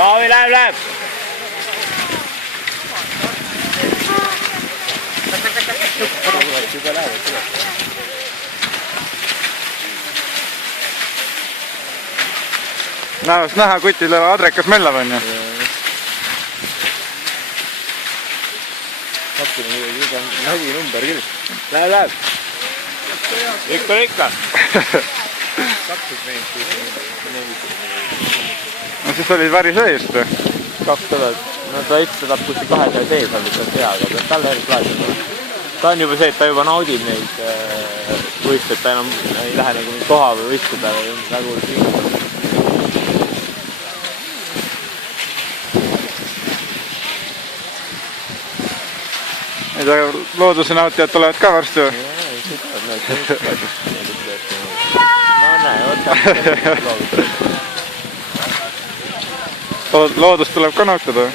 Taavi, läheb! Näost näha, kutil adrekas mellab on ju. Kapil on juba nägi number küll. Läheb! Ikka! Kapis meid No siis oli väri seest või? 200, no ta ütles, et kuskil 200 sees on lihtsalt hea, aga talle järgi plaatib. Ta on juba see, et ta juba naudib neid võistled, ta enam ei lähe nagu koha või võistle peale nagu liigutab. Ei tea, looduse nautijad tulevad ka varsti või? No näe, võtta. Loodus tuleb ka nautada või?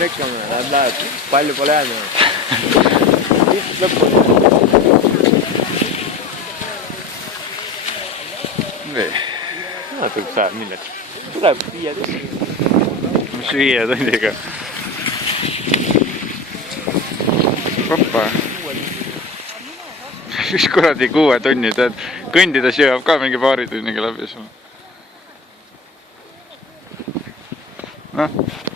Lükkame, läheb. Palju pole jäänud. Lihtsalt lõpuni. Nii. Natuke sajab milleks. Tuleb 15. Mis 5 tundiga? Hoppa. Mis kuradi 6 tunni, tead, kõndides jõuab ka mingi paari tunniga läbi. Noh.